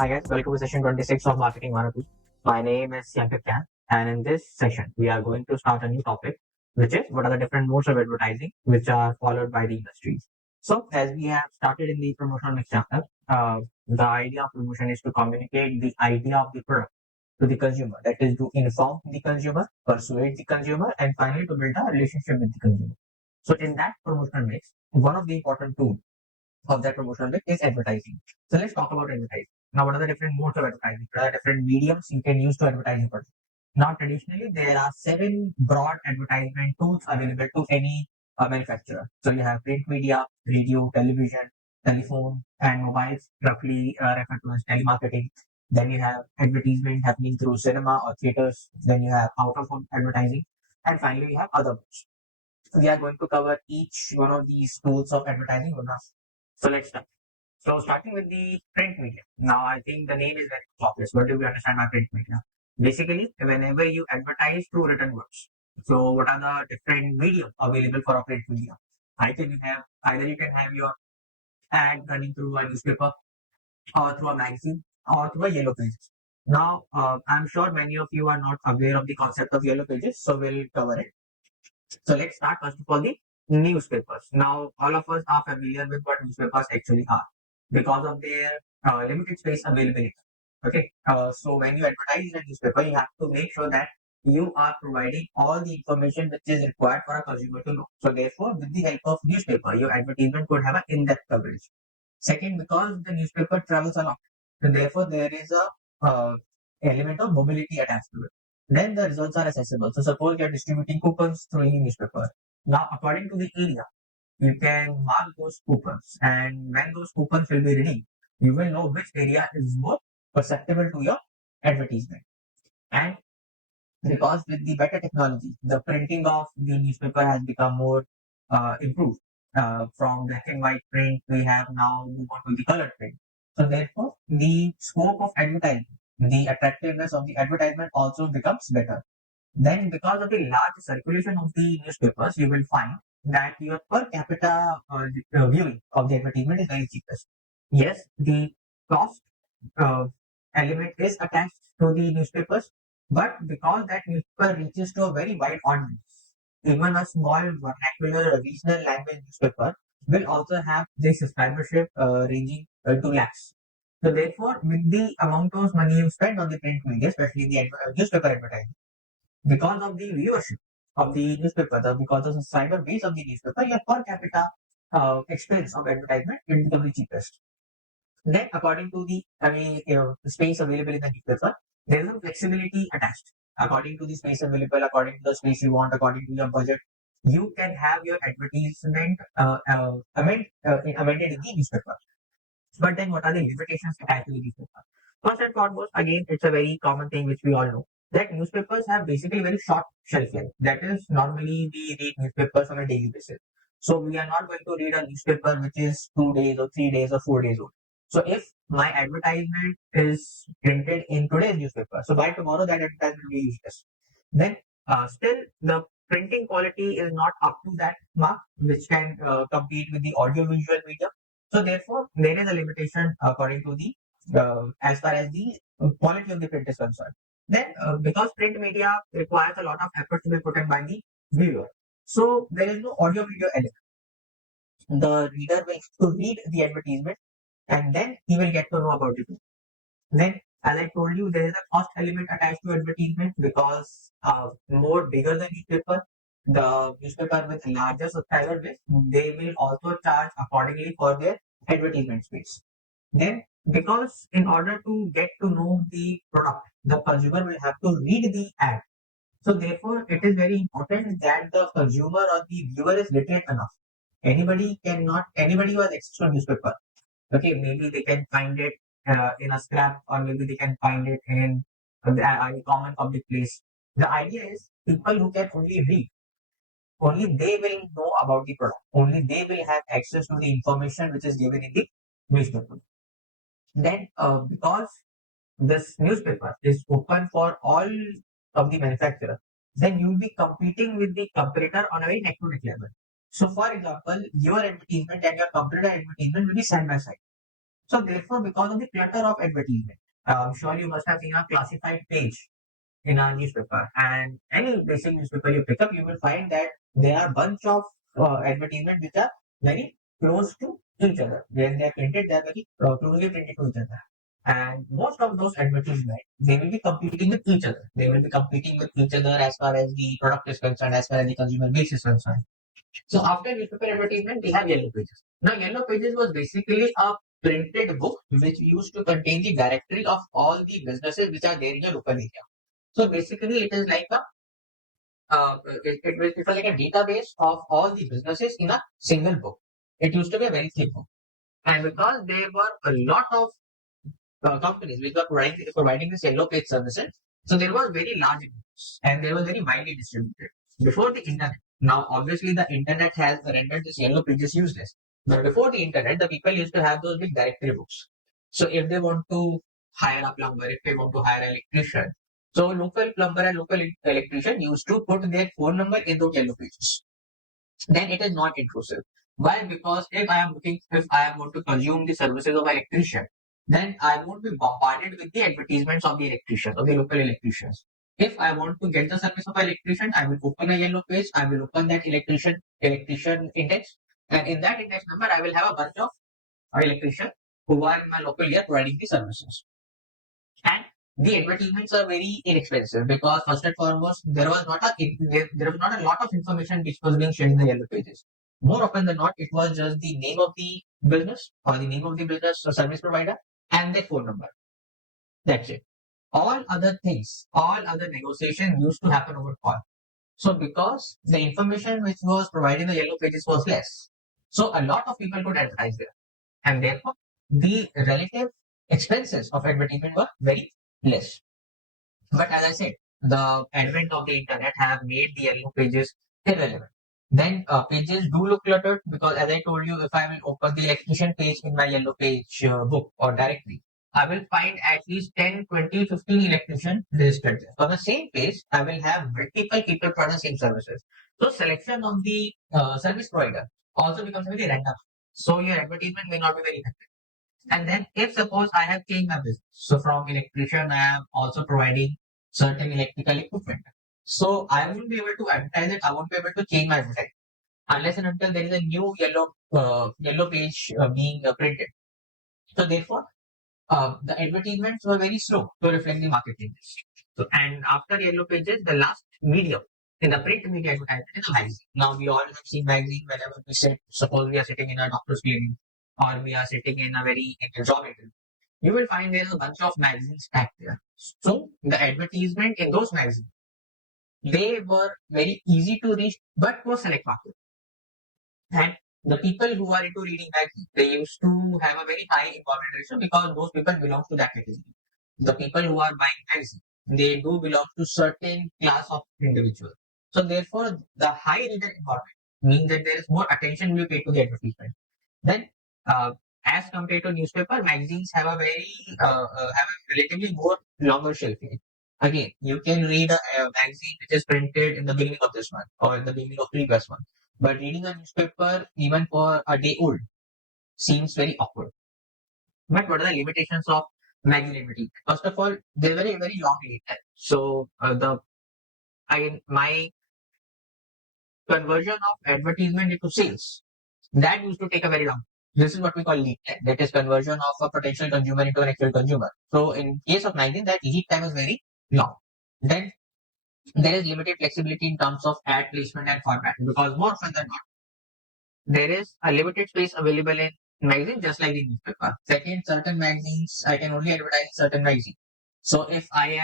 Hi guys, welcome to session 26 of Marketing 102. My name is Yankit Khan, and in this session, we are going to start a new topic, which is what are the different modes of advertising which are followed by the industries. So, as we have started in the promotional mix chapter, the idea of promotion is to communicate the idea of the product to the consumer, that is, to inform the consumer, persuade the consumer, and finally to build a relationship with the consumer. So, in that promotional mix, one of the important tools of that promotional bit is advertising. So let's talk about advertising. Now, what are the different modes of advertising? What are the different mediums you can use to advertise your product? Now, traditionally, there are seven broad advertisement tools available to any manufacturer. So you have print media, radio, television, telephone, and mobiles, roughly referred to as telemarketing. Then you have advertisement happening through cinema or theaters. Then you have out of home advertising. And finally, you have other modes. So we are going to cover each one of these tools of advertising one after. So let's start. So starting with the print media. Now I think the name is very obvious. What do we understand by print media? Basically, whenever you advertise through written words. So what are the different medium available for a print media? Either you can have your ad running through a newspaper or through a magazine or through a yellow pages. Now I'm sure many of you are not aware of the concept of yellow pages, so we'll cover it. So let's start first of all the newspapers. Now all of us are familiar with what newspapers actually are because of their limited space availability. Okay, so when you advertise in a newspaper, you have to make sure that you are providing all the information which is required for a consumer to know. So therefore, with the help of newspaper, your advertisement could have an in-depth coverage. Second, because the newspaper travels a lot, and therefore there is a element of mobility attached to it. Then the results are accessible. So suppose you are distributing coupons through any newspaper. Now, according to the area, you can mark those coupons, and when those coupons will be redeemed, you will know which area is more perceptible to your advertisement. And because with the better technology, the printing of the newspaper has become more improved. From black and white print, we have now moved on to the colored print. So therefore, the scope of advertising, the attractiveness of the advertisement also becomes better. Then, because of the large circulation of the newspapers, you will find that your per capita viewing of the advertisement is very cheapest. Yes, the cost uh, element is attached to the newspapers, but because that newspaper reaches to a very wide audience, even a small vernacular regional language newspaper will also have the subscribership ranging to lakhs. So therefore, with the amount of money you spend on the print media, especially the newspaper advertising, because of the viewership of the newspaper, because of the subscriber base of the newspaper, your per capita expense of advertisement will become the cheapest. Then, according to the space available in the newspaper, there is a flexibility attached. According to the space available, according to the space you want, according to your budget, you can have your advertisement amended in the newspaper. But then, what are the limitations attached to the newspaper? First and foremost, again, it's a very common thing which we all know that newspapers have basically very short shelf life. That is, normally we read newspapers on a daily basis. So we are not going to read a newspaper which is 2 days or 3 days or 4 days old. So if my advertisement is printed in today's newspaper, so by tomorrow that advertisement will be useless. Then still the printing quality is not up to that mark, which can compete with the audio visual media. So therefore, there is a limitation according to the as far as the quality of the print is concerned. Then, because print media requires a lot of effort to be put in by the viewer, so there is no audio video element. The reader will have to read the advertisement, and then he will get to know about it. Then, as I told you, there is a cost element attached to advertisement because more bigger the newspaper, the newspaper with larger subscriber base, they will also charge accordingly for their advertisement space. Then, because in order to get to know the product, the consumer will have to read the ad. So therefore, it is very important that the consumer or the viewer is literate enough. Anybody who has access to a newspaper, okay, maybe they can find it in a scrap or maybe they can find it in a common public place. The idea is people who can only read, only they will know about the product. Only they will have access to the information which is given in the newspaper. Then, because this newspaper is open for all of the manufacturer, then you will be competing with the competitor on a very neck-to-neck level. So, for example, your advertisement and your competitor advertisement will be side by side. So therefore, because of the clutter of advertisement, I'm sure you must have seen a classified page in a newspaper, and any basic newspaper you pick up, you will find that there are bunch of advertisements which are very close to each other. When they are printed, they are very closely printed to each other. And most of those advertisements, they will be competing with each other. They will be competing with each other as far as the product is concerned, as far as the consumer base is concerned. So after newspaper advertisement, we have yellow pages. Now, yellow pages was basically a printed book which used to contain the directory of all the businesses which are there in your local area. So basically, it is like a it was like a database of all the businesses in a single book. It used to be a very thick book, and because there were a lot of companies which were providing this yellow page services, so there was very large amounts and they were very widely distributed before the internet. Now, obviously, the internet has rendered this yellow pages useless. But before the internet, the people used to have those big directory books. So if they want to hire a plumber, if they want to hire an electrician, so local plumber and local electrician used to put their phone number in those yellow pages. Then it is not intrusive. Why? Because if I am going to consume the services of an electrician, then I won't be bombarded with the advertisements of the electricians, of the local electricians. If I want to get the service of an electrician, I will open a yellow page, I will open that electrician index, and in that index number, I will have a bunch of electricians who are in my local area providing the services. And the advertisements are very inexpensive because first and foremost there was not a lot of information which was being shared in the yellow pages. More often than not, it was just the name of the business or the name of the business or service provider and their phone number. That's it. All other things, all other negotiations used to happen over call. So because the information which was provided in the yellow pages was less, so a lot of people could advertise there, and therefore the relative expenses of advertisement were very less. But as I said, the advent of the internet have made the yellow pages irrelevant. Then pages do look cluttered because, as I told you, if I will open the electrician page in my yellow page book or directory, I will find at least 10, 20, 15 electricians registered there. On the same page, I will have multiple people for the same services. So selection of the service provider also becomes very random. So your advertisement may not be very effective. And then if suppose I have changed my business, so from electrician, I am also providing certain electrical equipment. So I won't be able to advertise it. I won't be able to change my advertising unless and until there is a new yellow page being printed. So therefore, the advertisements were very slow to reflect the market changes. So, and after yellow pages, the last medium in the print media advertisement is a magazine. Now we all have seen magazine whenever we sit. Suppose we are sitting in a doctor's clinic or we are sitting in a job interview. You will find there is a bunch of magazines stacked there. So the advertisement in those magazines, they were very easy to reach, but for select market. And the people who are into reading magazines, they used to have a very high involvement ratio because those people belong to that category. The people who are buying magazines, they do belong to certain class of individual. So therefore, the high reader involvement means that there is more attention will be paid to the advertisement. Then, uh, as compared to newspaper, magazines have a relatively more longer shelf life. Again, you can read a magazine which is printed in the beginning of this month or in the beginning of previous month, but reading a newspaper even for a day old seems very awkward. But what are the limitations of magazine advertising? First of all, they're very long lead time. So the I my conversion of advertisement into sales that used to take a very long. This is what we call lead time. That is conversion of a potential consumer into an actual consumer. So in case of magazine, that lead time is very long. Then there is limited flexibility in terms of ad placement and format because more often than not, there is a limited space available in magazine just like the newspaper. Second, certain magazines I can only advertise in certain magazines. So if I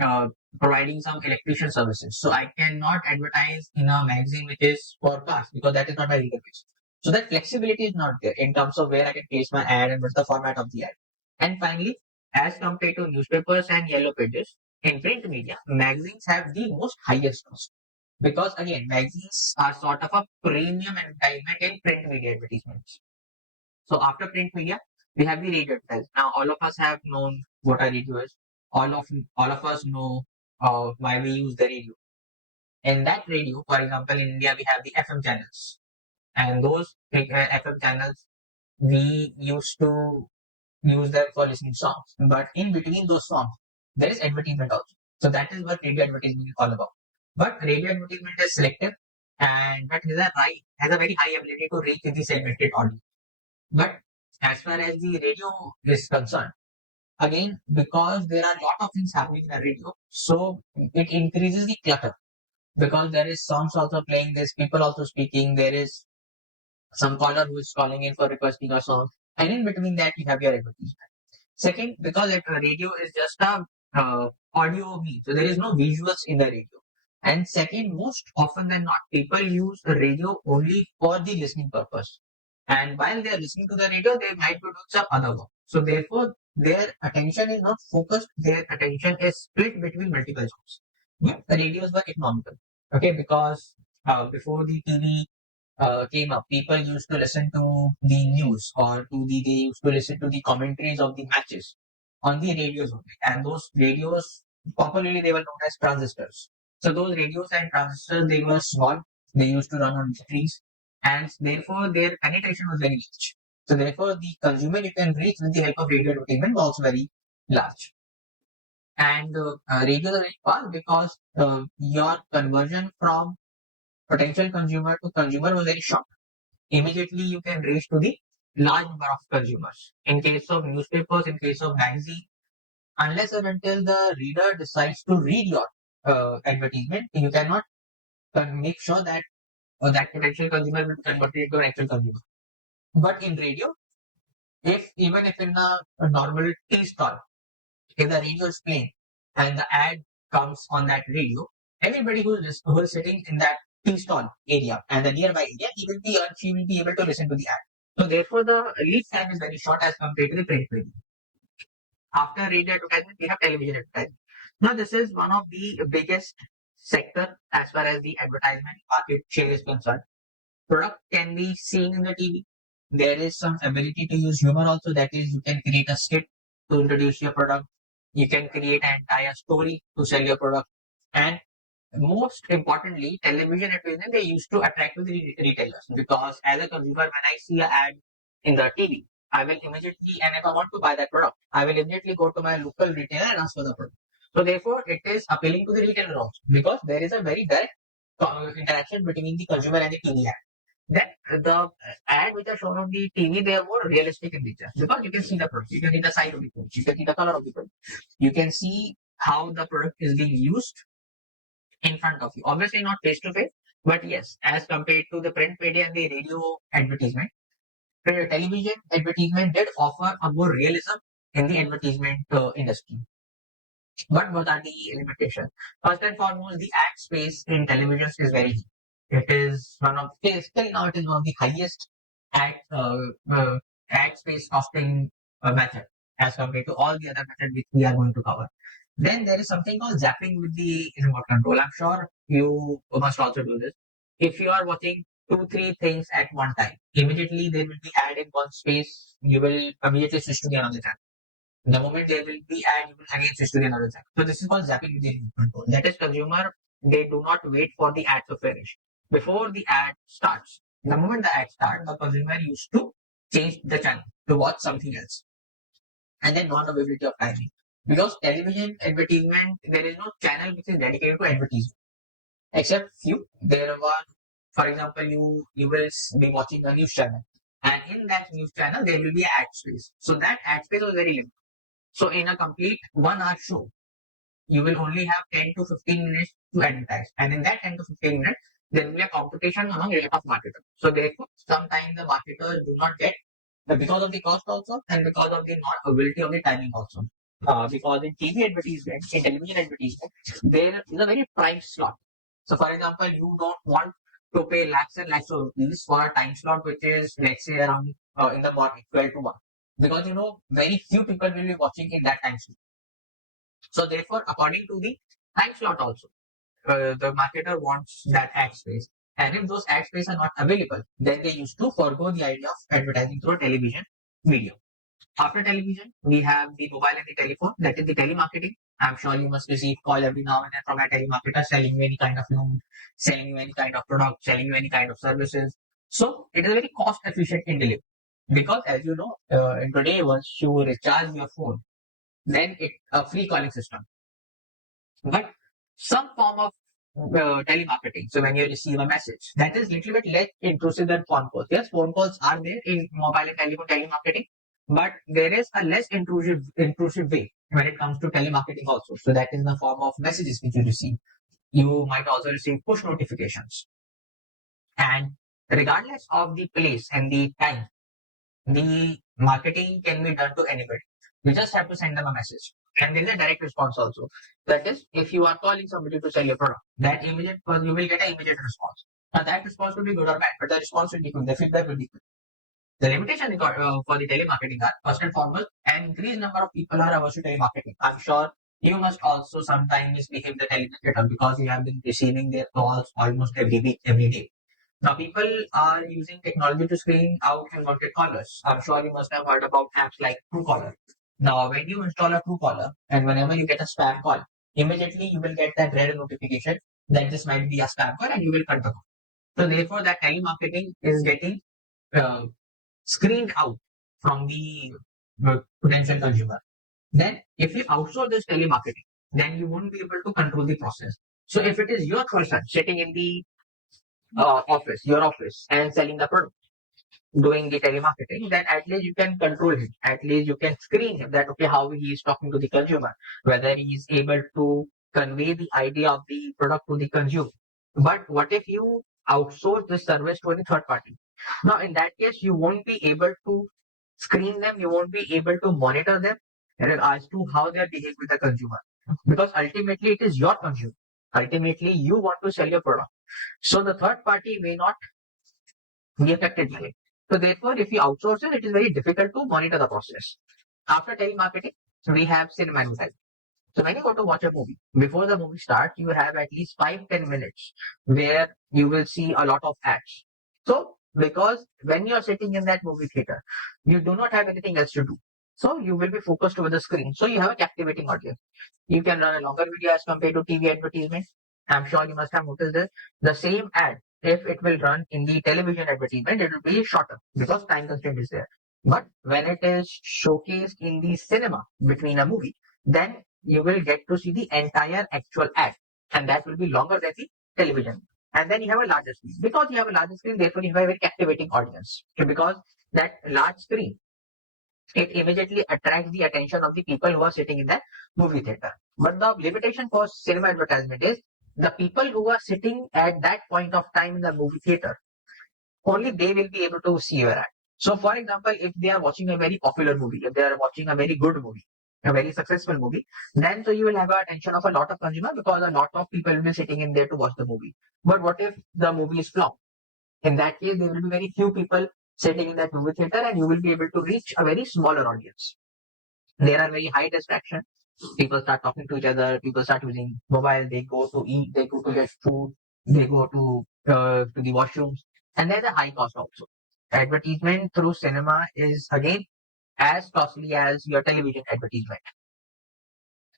am providing some electrician services, so I cannot advertise in a magazine which is for cars because that is not my legal base. So that flexibility is not there in terms of where I can place my ad and what's the format of the ad. And finally, as compared to newspapers and yellow pages, in print media, magazines have the most highest cost. Because again, magazines are sort of a premium advertisement in print media advertisements. So after print media, we have the radio advertising. Now all of us have known what a radio is. All of us know why we use the radio. In that radio, for example, in India we have the FM channels, and those FM channels we used to use them for listening songs. But in between those songs, there is advertisement also. So that is what radio advertisement is all about. But radio advertisement is selective and but has a very high ability to reach the segmented audience. But as far as the radio is concerned, again, because there are a lot of things happening in a radio, so it increases the clutter because there is songs also playing, there's people also speaking, there is some caller who is calling in for requesting a song, and in between that you have your advertisement. Second, because radio is just a audio mean, so there is no visuals in the radio. And second, most often than not, people use the radio only for the listening purpose. And while they are listening to the radio, they might be doing some other work. So therefore, their attention is not focused. Their attention is split between multiple jobs. But the radios were economical. Okay, because before the TV came up, people used to listen to the news or they used to listen to the commentaries of the matches on the radios only. And those radios, popularly they were known as transistors. So those radios and transistors, they were small. They used to run on batteries, and therefore their penetration was very large. So therefore, the consumer you can reach with the help of radio advertisement was also very large. And radios are very fast because your conversion from potential consumer to consumer was very short. Immediately you can reach to the large number of consumers. In case of newspapers, in case of magazine, unless and until the reader decides to read your advertisement, you cannot make sure that that potential consumer will convert it into an actual consumer. But in radio, if even if in a normal tea stall, if the radio is playing and the ad comes on that radio, everybody who is sitting in that tea stall area and the nearby area, he will be or she will be able to listen to the ad. So therefore, the lead time is very short as compared to the print media. After radio advertisement, we have television advertisement. Now, this is one of the biggest sector as far as the advertisement market share is concerned. Product can be seen in the TV. There is some ability to use humor also. That is, you can create a skit to introduce your product. You can create an entire story to sell your product. And most importantly, television advertising they used to attract with retailers because as a consumer, when I see an ad in the TV, I will immediately, and if I want to buy that product, I will immediately go to my local retailer and ask for the product. So therefore, it is appealing to the retailer also because there is a very direct interaction between the consumer and the TV ad. Then the ad which are shown on the TV, they are more realistic in nature because you can see the product, you can see the size of the product, you can see the color of the product, you can see how the product is being used in front of you. Obviously, not face to face, but yes, as compared to the print media and the radio advertisement, the television advertisement did offer a more realism in the advertisement industry. But what are the limitations? First and foremost, the ad space in televisions is very cheap. It is still now it is one of the highest ad ad space costing method as compared to all the other methods which we are going to cover. Then there is something called zapping with the remote control. I'm sure you must also do this. If you are watching two, three things at one time, immediately there will be ad in one space. You will immediately switch to the another channel. The moment there will be ad, you will again switch to the another channel. So this is called zapping with the remote control. That is consumer, they do not wait for the ad to finish. Before the ad starts, the moment the ad starts, the consumer used to change the channel to watch something else. And then non-availability of timing. Because television advertisement, there is no channel which is dedicated to advertisement. Except few. There were, for example, you will be watching a news channel. And in that news channel, there will be ad space. So that ad space was very limited. So in a complete 1 hour show, you will only have 10 to 15 minutes to advertise. And in that 10 to 15 minutes, there will be a competition among a lot of marketers. So therefore, sometimes the marketers do not get because of the cost also and because of the non-ability of the timing also. Because in TV advertisement, in television advertisement, there is a very prime slot. So for example, you don't want to pay lakhs and lakhs of rupees for a time slot which is let's say around in the morning 12 to 1 because you know very few people will be watching in that time slot. So therefore, according to the time slot also, the marketer wants that ad space. And if those ad space are not available, then they used to forego the idea of advertising through a television medium. After television, we have the mobile and the telephone, that is the telemarketing. I'm sure you must receive call every now and then from a telemarketer selling you any kind of loan, selling you any kind of product, selling you any kind of services. So it is very cost efficient in delivery. Because as you know, in today, once you recharge your phone, then it a free calling system, but some form of telemarketing. So when you receive a message, that is little bit less intrusive than phone calls. Yes, phone calls are there in mobile and telephone telemarketing, but there is a less intrusive way when it comes to telemarketing also. So that is the form of messages which you receive. You might also receive push notifications, and regardless of the place and the time, the marketing can be done to anybody. You just have to send them a message. And there is a direct response also. That is, if you are calling somebody to sell your product, that immediate you will get an immediate response. Now that response will be good or bad, but the response will be good. The feedback will be good. The limitation for the telemarketing are first and foremost, an increased number of people are averse to telemarketing. I'm sure you must also sometimes misbehave the telemarketer because you have been receiving their calls almost every week, every day. Now, people are using technology to screen out unwanted callers. I'm sure you must have heard about apps like Truecaller. Now, when you install a Truecaller and whenever you get a spam call, immediately you will get that red notification that this might be a spam call and you will cut the call. So, therefore, that telemarketing is getting uh, screened out from the potential consumer. Then, if you outsource this telemarketing, then you won't be able to control the process. So, if it is your person sitting in the your office, and selling the product, doing the telemarketing, then at least you can control him. At least you can screen him that okay, how he is talking to the consumer, whether he is able to convey the idea of the product to the consumer. But what if you outsource this service to any third party? Now, in that case, you won't be able to screen them, you won't be able to monitor them as to how they are behaving with the consumer. Because ultimately, it is your consumer. Ultimately, you want to sell your product. So the third party may not be affected by it. So therefore, if you outsource it, it is very difficult to monitor the process. After telemarketing, we have cinema advertising. So when you go to watch a movie, before the movie starts, you have at least 5-10 minutes where you will see a lot of ads. So because when you're sitting in that movie theater, you do not have anything else to do. So you will be focused over the screen. So you have a captivating audience. You can run a longer video as compared to TV advertisement. I'm sure you must have noticed this. The same ad, if it will run in the television advertisement, it will be shorter because time constraint is there. But when it is showcased in the cinema between a movie, then you will get to see the entire actual ad, and that will be longer than the television. And then you have a larger screen. Because you have a larger screen, therefore you have a very captivating audience. Okay, because that large screen, it immediately attracts the attention of the people who are sitting in that movie theater. But the limitation for cinema advertisement is the people who are sitting at that point of time in the movie theater, only they will be able to see your ad. So, for example, if they are watching a very popular movie, if they are watching a very good movie, a very successful movie, then so you will have attention of a lot of consumers because a lot of people will be sitting in there to watch the movie. But what if the movie is flop? In that case, there will be very few people sitting in that movie theater, and you will be able to reach a very smaller audience. There are very high distractions. People start talking to each other. People start using mobile. They go to eat. They go to get food. They go to the washrooms, and there's a high cost also. Advertisement through cinema is again as costly as your television advertisement.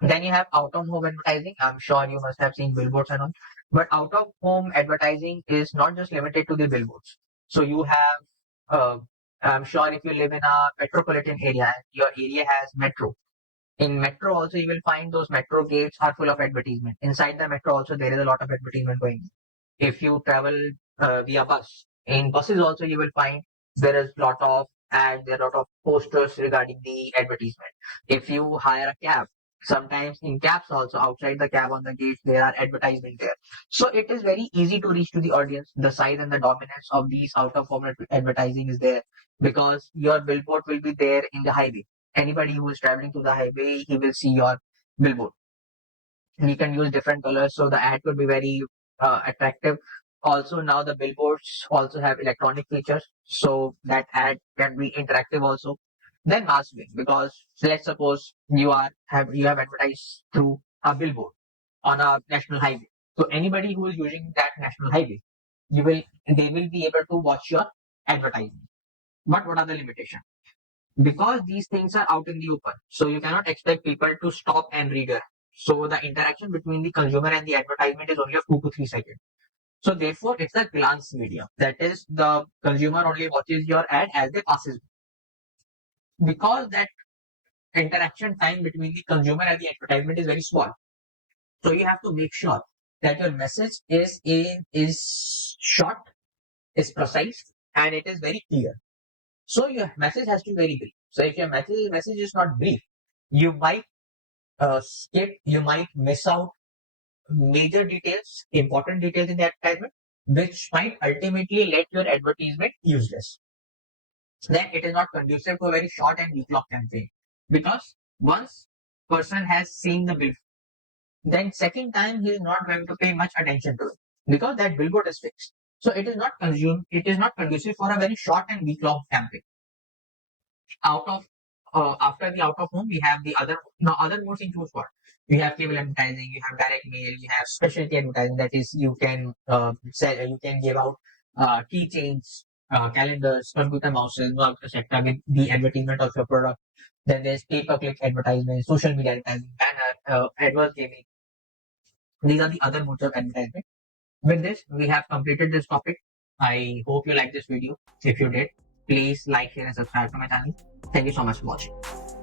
Then you have out of home advertising. I'm sure you must have seen billboards and all. But out of home advertising is not just limited to the billboards. So you have, I'm sure if you live in a metropolitan area, your area has metro. In metro also you will find those metro gates are full of advertisement. Inside the metro also there is a lot of advertisement going on. If you travel via bus, in buses also you will find there is lot of ads, there are lot of posters regarding the advertisement. If you hire a cab, sometimes in cabs also outside the cab on the gate there are advertisement there. So it is very easy to reach to the audience. The size and the dominance of these out of home advertising is there because your billboard will be there in the highway. Anybody who is traveling to the highway, he will see your billboard. We can use different colors, so the ad could be very attractive. Also, now the billboards also have electronic features, so that ad can be interactive also. Then mass win, because let's suppose you have advertised through a billboard on a national highway. So anybody who is using that national highway, you will they will be able to watch your advertisement. But what are the limitations? Because these things are out in the open, so you cannot expect people to stop and read it. So the interaction between the consumer and the advertisement is only of 2 to 3 seconds. So therefore, it's a glance medium. That is, the consumer only watches your ad as they passes. because that interaction time between the consumer and the advertisement is very small. So you have to make sure that your message is short, is precise, and it is very clear. So your message has to be very brief. So if your message is not brief, you might skip, you might miss out major details, important details in the advertisement, which might ultimately let your advertisement useless. Then it is not conducive to a very short and week long campaign, because once person has seen the bill, then second time he is not going to pay much attention to it, because that billboard is fixed. So it is not conducive for a very short and week long campaign. Out of After the out of home, we have the other modes includes what? You have cable advertising, you have direct mail, you have specialty advertising, that is you can sell, you can give out keychains, calendars, computer mouses, etc. with the advertisement of your product. Then there's pay per click advertisement, social media advertising, banner, adverse gaming. These are the other modes of advertisement. With this, we have completed this topic. I hope you like this video. If you did, please like, share, and subscribe to my channel. Thank you so much for watching.